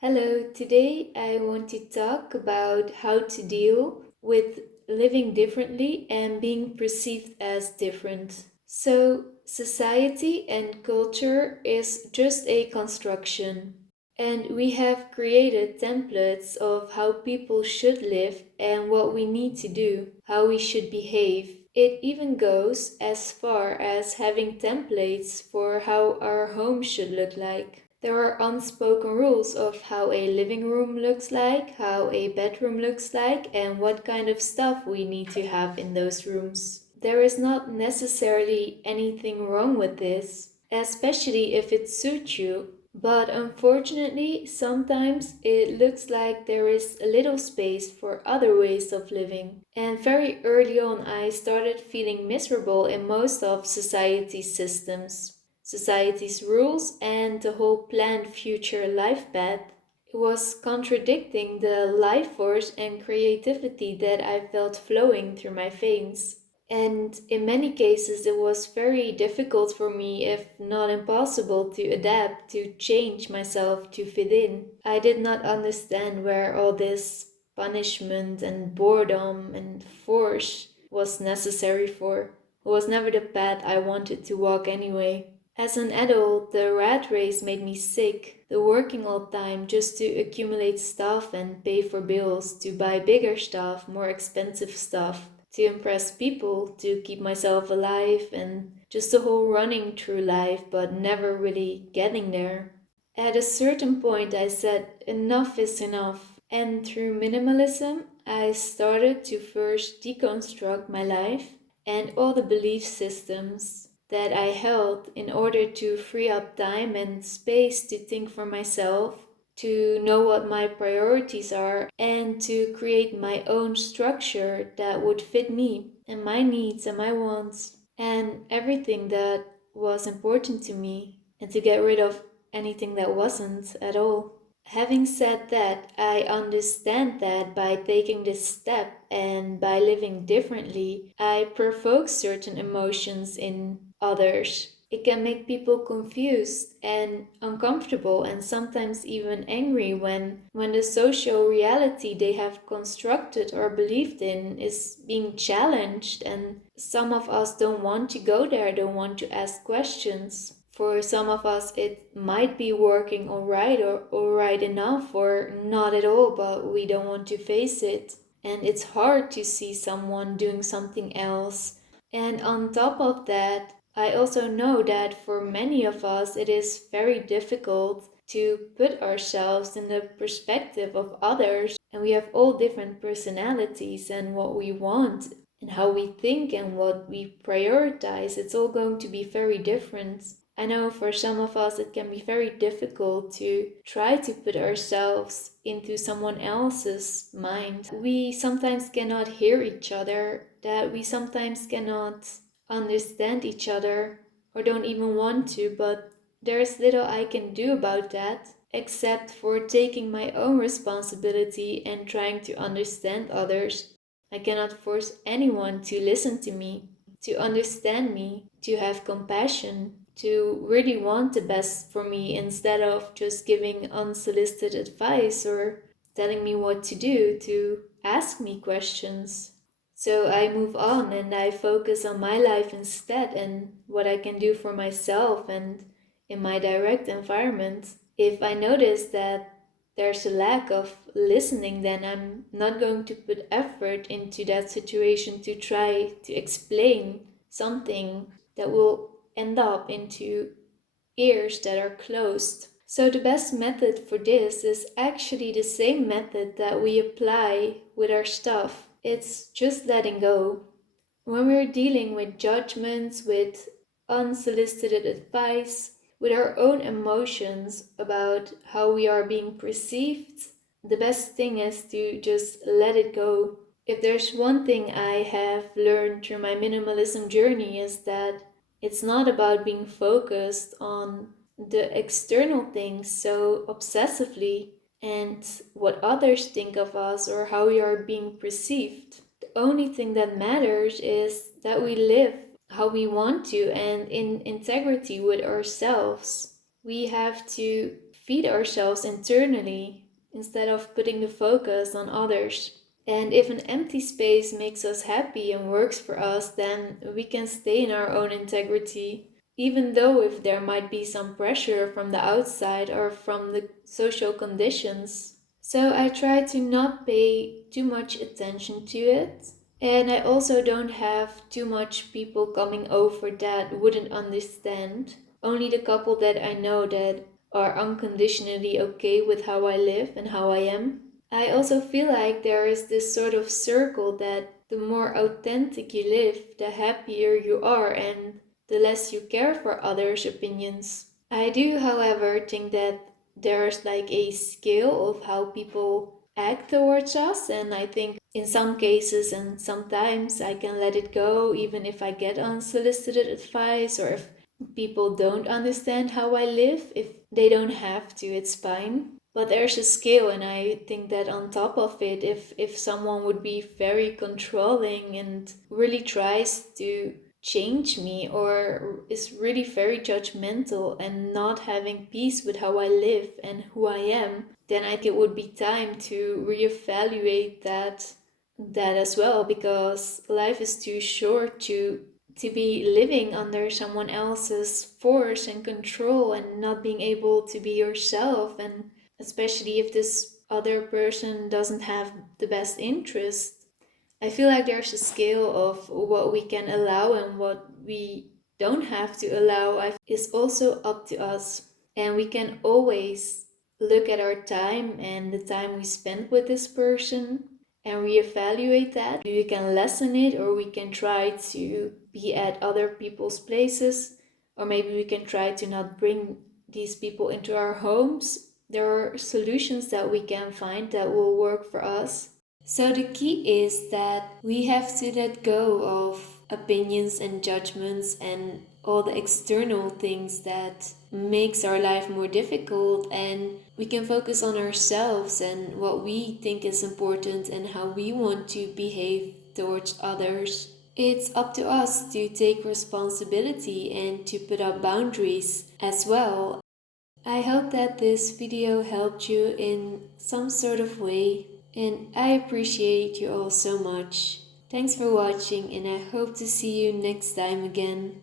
Hello, today I want to talk about how to deal with living differently and being perceived as different. So, society and culture is just a construction, and we have created templates of how people should live and what we need to do, how we should behave. It even goes as far as having templates for how our home should look like. There are unspoken rules of how a living room looks like, how a bedroom looks like, and what kind of stuff we need to have in those rooms. There is not necessarily anything wrong with this, especially if it suits you, but unfortunately, sometimes it looks like there is a little space for other ways of living. And very early on, I started feeling miserable in most of society's systems, society's rules, and the whole planned future life path. It was contradicting the life force and creativity that I felt flowing through my veins. And in many cases, it was very difficult for me, if not impossible, to adapt, to change myself, to fit in. I did not understand where all this punishment and boredom and force was necessary for. It was never the path I wanted to walk anyway. As an adult, the rat race made me sick. The working all the time just to accumulate stuff and pay for bills, to buy bigger stuff, more expensive stuff, to impress people, to keep myself alive, and just the whole running through life but never really getting there. At a certain point, I said, enough is enough. And through minimalism, I started to first deconstruct my life and all the belief systems that I held in order to free up time and space to think for myself, to know what my priorities are, and to create my own structure that would fit me and my needs and my wants and everything that was important to me, and to get rid of anything that wasn't at all. Having said that, I understand that by taking this step and by living differently, I provoke certain emotions in others. It can make people confused and uncomfortable and sometimes even angry when the social reality they have constructed or believed in is being challenged, and some of us don't want to go there, don't want to ask questions. For some of us, it might be working alright or alright enough or not at all, but we don't want to face it. And it's hard to see someone doing something else. And on top of that, I also know that for many of us, it is very difficult to put ourselves in the perspective of others. And we have all different personalities and what we want and how we think and what we prioritize. It's all going to be very different. I know for some of us it can be very difficult to try to put ourselves into someone else's mind. We sometimes cannot hear each other, that we sometimes cannot understand each other or don't even want to, but there's little I can do about that except for taking my own responsibility and trying to understand others. I cannot force anyone to listen to me, to understand me, to have compassion, to really want the best for me instead of just giving unsolicited advice or telling me what to do, to ask me questions. So I move on and I focus on my life instead and what I can do for myself and in my direct environment. If I notice that there's a lack of listening, then I'm not going to put effort into that situation to try to explain something that will end up into ears that are closed. So the best method for this is actually the same method that we apply with our stuff. It's just letting go. When we're dealing with judgments, with unsolicited advice, with our own emotions about how we are being perceived, the best thing is to just let it go. If there's one thing I have learned through my minimalism journey is that it's not about being focused on the external things so obsessively and what others think of us or how we are being perceived. The only thing that matters is that we live how we want to and in integrity with ourselves. We have to feed ourselves internally instead of putting the focus on others. And if an empty space makes us happy and works for us, then we can stay in our own integrity, even though if there might be some pressure from the outside or from the social conditions. So I try to not pay too much attention to it. And I also don't have too much people coming over that wouldn't understand. Only the couple that I know that are unconditionally okay with how I live and how I am. I also feel like there is this sort of circle that the more authentic you live, the happier you are and the less you care for others' opinions. I do, however, think that there's like a scale of how people act towards us, and I think in some cases and sometimes I can let it go even if I get unsolicited advice or if people don't understand how I live. If they don't have to, it's fine. But there's a scale, and I think that on top of it, if someone would be very controlling and really tries to change me or is really very judgmental and not having peace with how I live and who I am, then I think it would be time to reevaluate that as well, because life is too short to be living under someone else's force and control and not being able to be yourself, and especially if this other person doesn't have the best interest. I feel like there's a scale of what we can allow and what we don't have to allow. Is also up to us. And we can always look at our time and the time we spent with this person and reevaluate that. We can lessen it, or we can try to be at other people's places, or maybe we can try to not bring these people into our homes. There are solutions that we can find that will work for us. So the key is that we have to let go of opinions and judgments and all the external things that makes our life more difficult, and we can focus on ourselves and what we think is important and how we want to behave towards others. It's up to us to take responsibility and to put up boundaries as well. I hope that this video helped you in some sort of way, and I appreciate you all so much. Thanks for watching, and I hope to see you next time again.